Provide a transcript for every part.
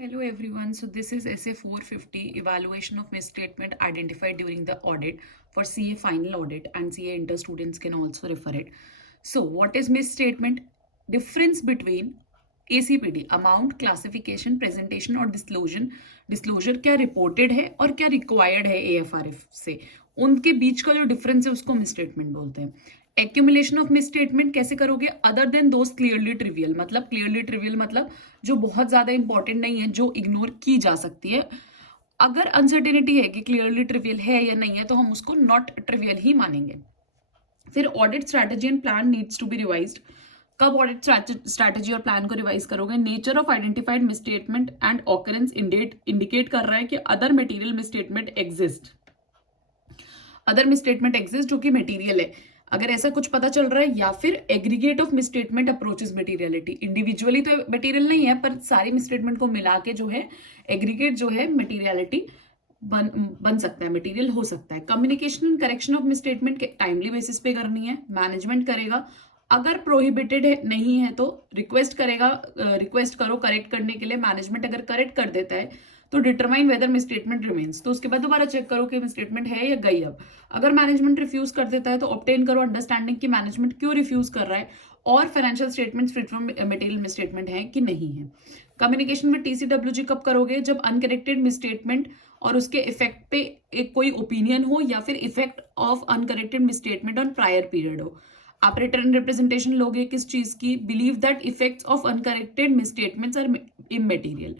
Hello everyone. So this is SA 450 evaluation of misstatement identified during the audit for CA final audit, and CA inter students can also refer it. So what is misstatement? Difference between ACPD amount classification presentation और disclosure क्या reported है और क्या required है AFRF से, उनके बीच का जो डिफरेंस है उसको मिसस्टेटमेंट बोलते हैं. एक्यूमुलेशन ऑफ मिसस्टेटमेंट कैसे करोगे? अदर देन दोस्त क्लियरली ट्रिवियल मतलब जो बहुत ज्यादा इंपॉर्टेंट नहीं है, जो इग्नोर की जा सकती है. अगर अनसर्टेनिटी है कि क्लियरली ट्रिवियल है या नहीं है तो हम उसको नॉट ट्रिवियल ही मानेंगे. फिर audit strategy and plan needs to be revised. कब ऑडिट स्ट्रैटेजी और प्लान को रिवाइज करोगे? Nature of identified misstatement and occurrence indicate कर रहा है कि other material misstatement exist. Other misstatement exist जो कि मटेरियल है, अगर ऐसा कुछ पता चल रहा है, या फिर aggregate of misstatement approaches materiality. Individually तो मटेरियल नहीं है, पर सारी मिसस्टेटमेंट को मिला के जो है एग्रीगेट जो है मटेरियलिटी बन सकता है, मटेरियल हो सकता है. Communication and correction of misstatement timely basis पे करनी है, मैनेजमेंट करेगा. अगर प्रोहिबिटेड नहीं है तो रिक्वेस्ट करो करेक्ट करने के लिए. मैनेजमेंट अगर करेक्ट कर देता है तो डिटरमाइन वेदर मिसस्टेटमेंट रिमेन्स, तो उसके बाद दोबारा चेक करो कि मिसस्टेटमेंट है या गई. अब अगर मैनेजमेंट रिफ्यूज कर देता है तो ऑब्टेन करो अंडरस्टैंडिंग कि मैनेजमेंट क्यों रिफ्यूज कर रहा है और financial statements free from material misstatement है कि नहीं है. कम्युनिकेशन में TCWG कब करोगे? जब अनकरेक्टेड मिसस्टेटमेंट और उसके इफेक्ट पे एक कोई ओपिनियन हो, या फिर effect of uncorrected misstatement on prior period हो. आप रिटर्न रिप्रेजेंटेशन लोगे किस चीज की? Believe that effects of uncorrected misstatements are immaterial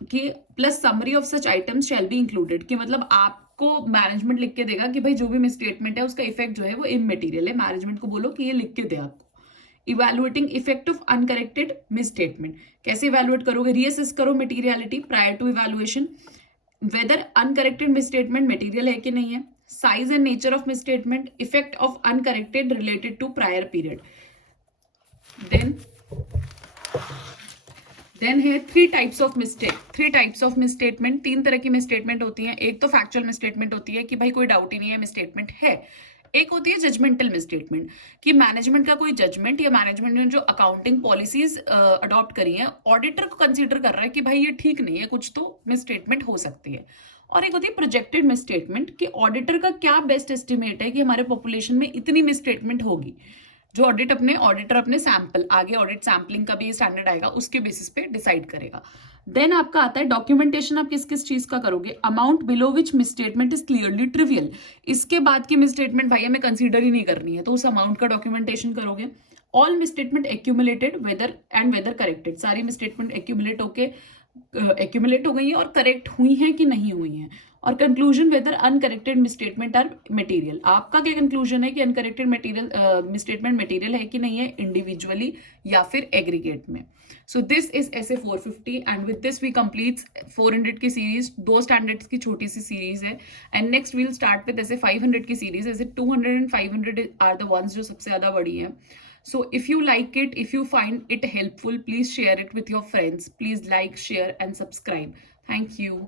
कि plus summary of such items shall be included, कि मतलब आपको मैनेजमेंट लिख के देगा कि भाई जो भी मिसस्टेटमेंट है उसका इफेक्ट जो है वो इमटेरियल है. मैनेजमेंट को बोलो कि ये लिख के दे आपको. Evaluating effect of uncorrected misstatement कैसे इवेलुएट करोगे? रीअसेस करो materiality prior to evaluation, whether uncorrected misstatement material है कि नहीं है. Size and nature of misstatement, effect of uncorrected related to prior period. Then है थ्री टाइप्स ऑफ मिसस्टेटमेंट. तीन तरह की मिसस्टेटमेंट होती है. एक तो फैक्चुअल मिसस्टेटमेंट होती है कि भाई कोई डाउट ही नहीं है मिसस्टेटमेंट है. एक होती है जजमेंटल मिसस्टेटमेंट कि मैनेजमेंट का कोई जजमेंट या मैनेजमेंट ने जो अकाउंटिंग पॉलिसीज अडॉप्ट करी है, ऑडिटर को कंसीडर कर रहा है कि भाई ये ठीक नहीं है, कुछ तो मिसस्टेटमेंट हो सकती है. और एक होती है प्रोजेक्टेड मिसस्टेटमेंट कि ऑडिटर का क्या बेस्ट एस्टिमेट है कि हमारे पॉपुलेशन में इतनी मिसस्टेटमेंट होगी. जो ऑडिटर अपने सैंपल, आगे ऑडिट सैम्पलिंग का भी स्टैंडर्ड आएगा, उसके बेसिस पे डिसाइड करेगा. देन आपका आता है डॉक्यूमेंटेशन. आप किस किस चीज का करोगे? Amount below which misstatement is clearly trivial. इसके बाद की मिसस्टेटमेंट भाई हमें कंसीडर ही नहीं करनी है, तो उस अमाउंट का डॉक्यूमेंटेशन करोगे. All misstatement accumulated whether corrected. सारी मिसस्टेटमेंट एक्यूमुलेट हो गई है और करेक्ट हुई हैं कि नहीं हुई हैं. और conclusion whether uncorrected misstatement are material. आपका क्या कंक्लूजन है कि अनकरेक्टेड मिसस्टेटमेंट मटेरियल है कि नहीं है, इंडिविजुअली या फिर एग्रीगेट में. So this is SA 450 and with this we complete 400 की सीरीज. 2 स्टैंडर्ड्स की छोटी सी सीरीज है, and next we'll start with SA 500 की सीरीज. ऐसे 200 एंड 500 आर द वंस जो सबसे ज्यादा बड़ी है. So if you like it, if you find it helpful, please share it with your friends. Please like, share and subscribe. Thank you.